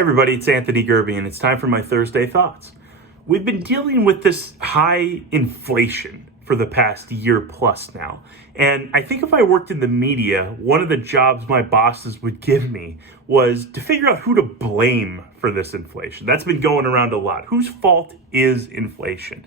Everybody, it's Anthony Gerbi, and it's time for my Thursday Thoughts. We've been dealing with this high inflation for the past year plus now. And I think if I worked in the media, one of the jobs my bosses would give me was to figure out who to blame for this inflation. That's been going around a lot. Whose fault is inflation?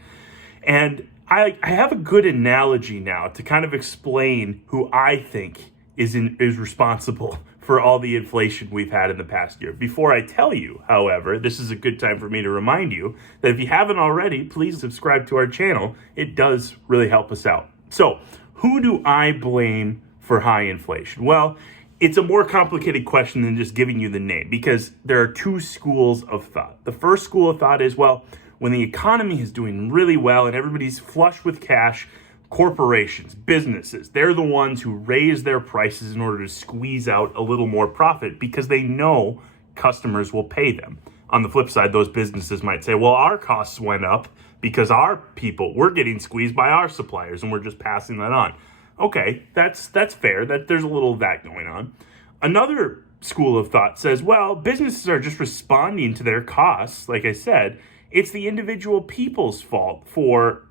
And I have a good analogy now to kind of explain who I think is responsible for all the inflation we've had in the past year. Before I tell you, however, this is a good time for me to remind you that if you haven't already, please subscribe to our channel. It does really help us out. So, who do I blame for high inflation? Well, it's a more complicated question than just giving you the name, because there are two schools of thought. The first school of thought is, well, when the economy is doing really well and everybody's flush with cash, corporations, businesses, they're the ones who raise their prices in order to squeeze out a little more profit because they know customers will pay them. On the flip side, those businesses might say, well, our costs went up because we're getting squeezed by our suppliers and we're just passing that on. Okay, that's fair. There's a little of that going on. Another school of thought says, well, businesses are just responding to their costs. Like I said, it's the individual people's fault for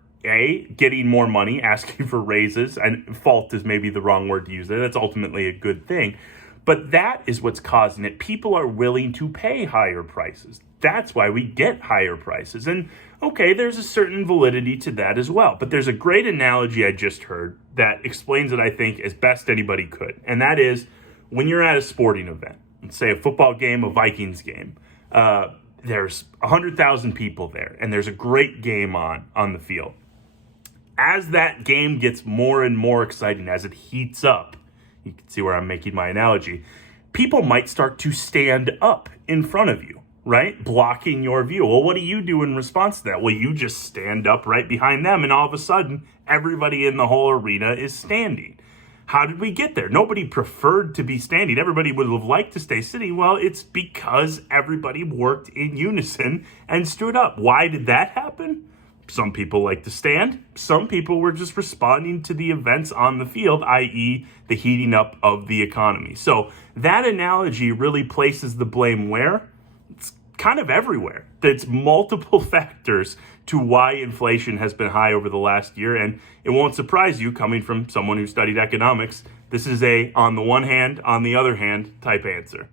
getting more money, asking for raises, and fault is maybe the wrong word to use there. That's ultimately a good thing. But that is what's causing it. People are willing to pay higher prices. That's why we get higher prices. And okay, there's a certain validity to that as well. But there's a great analogy I just heard that explains it, I think, as best anybody could. And that is when you're at a sporting event, let's say a football game, a Vikings game, there's 100,000 people there, and there's a great game on the field. As that game gets more and more exciting, as it heats up, you can see where I'm making my analogy, people might start to stand up in front of you, right? Blocking your view. Well, what do you do in response to that? Well, you just stand up right behind them, and all of a sudden, everybody in the whole arena is standing. How did we get there? Nobody preferred to be standing. Everybody would have liked to stay sitting. Well, it's because everybody worked in unison and stood up. Why did that happen? Some people like to stand. Some people were just responding to the events on the field, i.e. the heating up of the economy. So that analogy really places the blame where? It's kind of everywhere. There's multiple factors to why inflation has been high over the last year, and it won't surprise you coming from someone who studied economics. This is a on the one hand, on the other hand type answer.